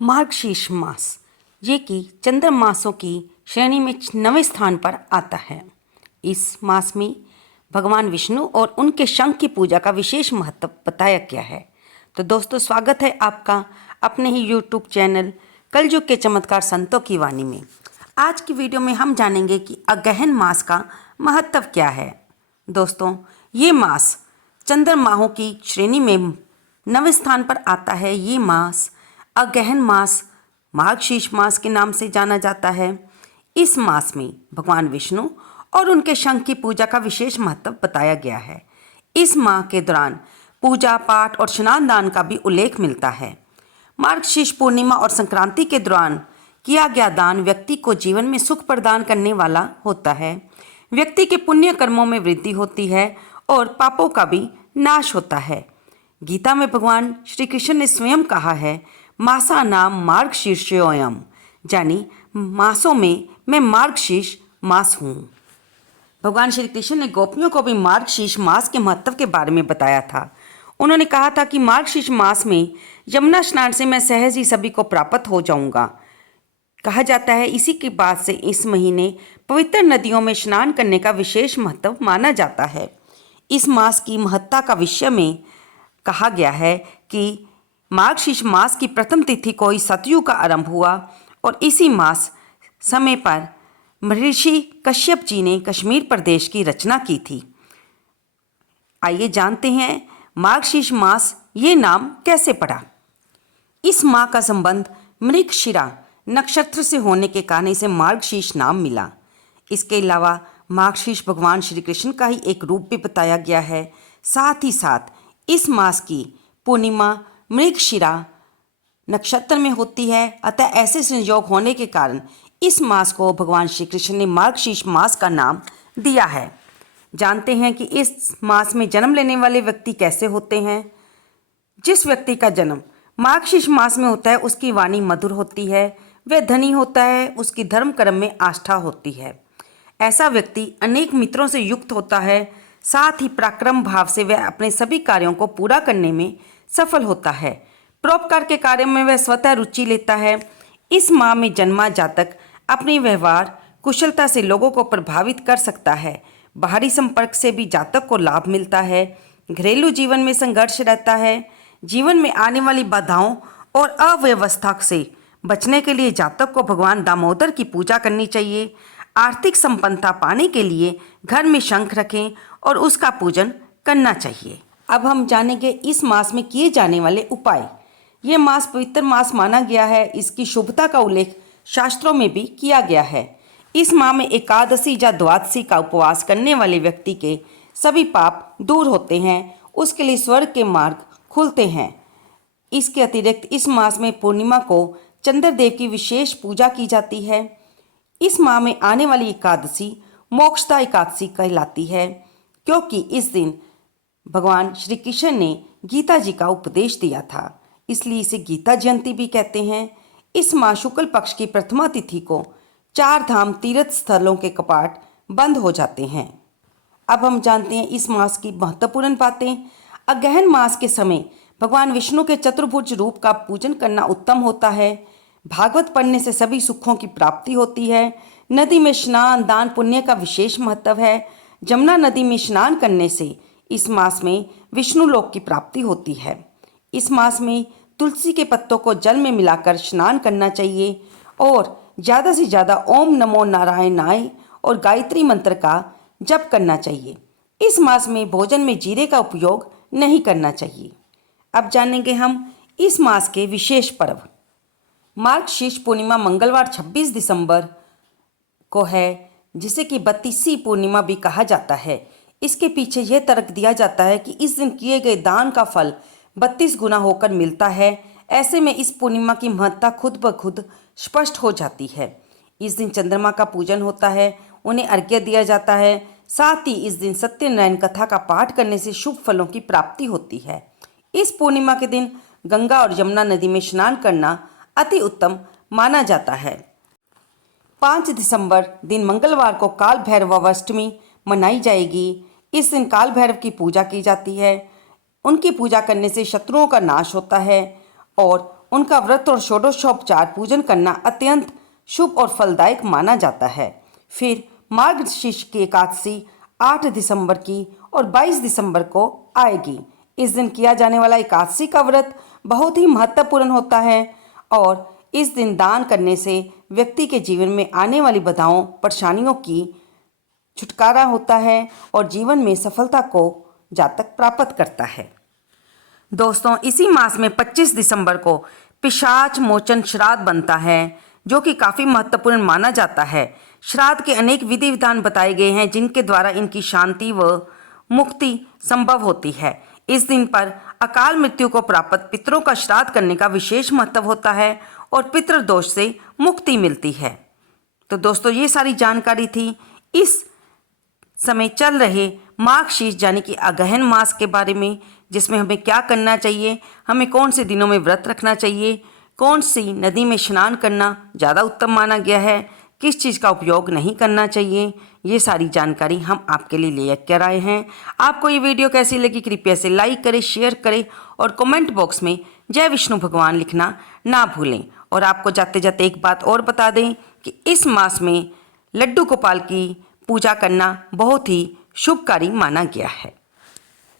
मार्गशीर्ष मास ये कि चंद्रमासों की श्रेणी में 9वें स्थान पर आता है। इस मास में भगवान विष्णु और उनके शंख की पूजा का विशेष महत्व बताया गया है। तो दोस्तों, स्वागत है आपका अपने ही यूट्यूब चैनल कलयुग के चमत्कार संतों की वाणी में। आज की वीडियो में हम जानेंगे कि अगहन मास का महत्व क्या है। दोस्तों, ये मास चंद्रमाहों की श्रेणी में 9वें स्थान पर आता है। ये मास अगहन मास मार्गशीर्ष मास के नाम से जाना जाता है। इस मास में भगवान विष्णु और उनके शंख की पूजा का विशेष महत्व बताया गया है। इस माह के दौरान पूजा पाठ और स्नान दान का भी उल्लेख मिलता है। मार्गशीर्ष पूर्णिमा और संक्रांति के दौरान किया गया दान व्यक्ति को जीवन में सुख प्रदान करने वाला होता है। व्यक्ति के पुण्य कर्मों में वृद्धि होती है और पापों का भी नाश होता है। गीता में भगवान श्री कृष्ण ने स्वयं कहा है, मासा नाम मार्गशीर्षोऽयम्, यानी मासों में मैं मार्गशीर्ष मास हूँ। भगवान श्री कृष्ण ने गोपियों को भी मार्गशीर्ष मास के महत्व के बारे में बताया था। उन्होंने कहा था कि मार्गशीर्ष मास में यमुना स्नान से मैं सहज ही सभी को प्राप्त हो जाऊंगा। कहा जाता है इसी के बाद से इस महीने पवित्र नदियों में स्नान करने का विशेष महत्व माना जाता है। इस मास की महत्ता का विषय में कहा गया है कि मार्गशीर्ष मास की प्रथम तिथि को ही सतयुग का आरंभ हुआ और इसी मास समय पर महर्षि कश्यप जी ने कश्मीर प्रदेश की रचना की थी। आइए जानते हैं मार्गशीर्ष मास ये नाम कैसे पड़ा। इस माह का संबंध मृगशिरा नक्षत्र से होने के कारण इसे मार्गशीर्ष नाम मिला। इसके अलावा मार्गशीर्ष भगवान श्री कृष्ण का ही एक रूप भी बताया गया है। साथ ही साथ इस मास की पूर्णिमा मृगशिरा नक्षत्र में होती है। अतः ऐसे संयोग होने के कारण इस मास को भगवान श्री कृष्ण ने मार्गशीर्ष मास का नाम दिया है। जानते हैं कि इस मास में जन्म लेने वाले व्यक्ति कैसे होते हैं। जिस व्यक्ति का जन्म मार्गशीर्ष मास में होता है उसकी वाणी मधुर होती है, वह धनी होता है, उसकी धर्म कर्म में आस्था होती है। ऐसा व्यक्ति अनेक मित्रों से युक्त होता है। साथ ही पराक्रम भाव से वह अपने सभी कार्यों को पूरा करने में सफल होता है। परोपकार के कार्य में वह स्वतः रुचि लेता है। इस माह में जन्मा जातक अपने व्यवहार कुशलता से लोगों को प्रभावित कर सकता है। बाहरी संपर्क से भी जातक को लाभ मिलता है। घरेलू जीवन में संघर्ष रहता है। जीवन में आने वाली बाधाओं और अव्यवस्था से बचने के लिए जातक को भगवान दामोदर की पूजा करनी चाहिए। आर्थिक संपन्नता पाने के लिए घर में शंख रखें और उसका पूजन करना चाहिए। अब हम जानेंगे इस मास में किए जाने वाले उपाय। ये मास पवित्र मास माना गया है। इसकी शुभता का उल्लेख शास्त्रों में भी किया गया है। इस माह में एकादशी या द्वादशी का उपवास करने वाले व्यक्ति के सभी पाप दूर होते हैं, उसके लिए स्वर्ग के मार्ग खुलते हैं। इसके अतिरिक्त इस मास में पूर्णिमा को चंद्रदेव की विशेष पूजा की जाती है। इस माह में आने वाली एकादशी मोक्षदा एकादशी कहलाती है, क्योंकि इस दिन भगवान श्री कृष्ण ने गीता जी का उपदेश दिया था, इसलिए इसे गीता जयंती भी कहते हैं। इस माह शुक्ल पक्ष की प्रथमा तिथि को 4 धाम तीर्थ स्थलों के कपाट बंद हो जाते हैं। अब हम जानते हैं इस मास की महत्वपूर्ण बातें। अगहन मास के समय भगवान विष्णु के चतुर्भुज रूप का पूजन करना उत्तम होता है। भागवत पढ़ने से सभी सुखों की प्राप्ति होती है। नदी में स्नान दान पुण्य का विशेष महत्व है। जमुना नदी में स्नान करने से इस मास में विष्णु लोक की प्राप्ति होती है। इस मास में तुलसी के पत्तों को जल में मिलाकर स्नान करना चाहिए और ज़्यादा से ज़्यादा ओम नमो नारायणाय और गायत्री मंत्र का जप करना चाहिए। इस मास में भोजन में जीरे का उपयोग नहीं करना चाहिए। अब जानेंगे हम इस मास के विशेष पर्व। मार्गशीर्ष पूर्णिमा मंगलवार 26 दिसंबर को है, जिसे कि 32वीं पूर्णिमा भी कहा जाता है। इसके पीछे यह तर्क दिया जाता है कि इस दिन किए गए दान का फल 32 गुना होकर मिलता है। ऐसे में इस पूर्णिमा की महत्ता खुद ब खुद स्पष्ट हो जाती है। इस दिन चंद्रमा का पूजन होता है, उन्हें अर्घ्य दिया जाता है। साथ ही इस दिन सत्यनारायण कथा का पाठ करने से शुभ फलों की प्राप्ति होती है। इस पूर्णिमा के दिन गंगा और यमुना नदी में स्नान करना अति उत्तम माना जाता है। 5 दिसंबर दिन मंगलवार को काल भैरव अष्टमी मनाई जाएगी। इस दिन काल भैरव की पूजा की जाती है। उनकी पूजा करने से शत्रुओं का नाश होता है और उनका व्रत और षोडशोपचार पूजन करना अत्यंत शुभ और फलदायक माना जाता है। फिर मार्गशीर्ष की एकादशी 8 दिसंबर की और 22 दिसंबर को आएगी। इस दिन किया जाने वाला एकादशी का व्रत बहुत ही महत्वपूर्ण होता है और इस दिन दान करने से व्यक्ति के जीवन में आने वाली बाधाओं परेशानियों की छुटकारा होता है और जीवन में सफलता को जातक प्राप्त करता है। दोस्तों, इसी मास में 25 दिसंबर को पिशाच मोचन श्राद्ध बनता है, जो कि काफ़ी महत्वपूर्ण माना जाता है। श्राद्ध के अनेक विधि विधान बताए गए हैं जिनके द्वारा इनकी शांति व मुक्ति संभव होती है। इस दिन पर अकाल मृत्यु को प्राप्त पितरों का श्राद्ध करने का विशेष महत्व होता है और पितृदोष से मुक्ति मिलती है। तो दोस्तों, ये सारी जानकारी थी इस समय चल रहे मार्गशीर्ष यानी कि अगहन मास के बारे में, जिसमें हमें क्या करना चाहिए, हमें कौन से दिनों में व्रत रखना चाहिए, कौन सी नदी में स्नान करना ज़्यादा उत्तम माना गया है, किस चीज़ का उपयोग नहीं करना चाहिए, ये सारी जानकारी हम आपके लिए लेकर आए हैं। आपको ये वीडियो कैसी लगी कृपया से लाइक करें, शेयर करें और कमेंट बॉक्स में जय विष्णु भगवान लिखना ना भूलें। और आपको जाते जाते एक बात और बता दें कि इस मास में लड्डू गोपाल की पूजा करना बहुत ही शुभकारी माना गया है।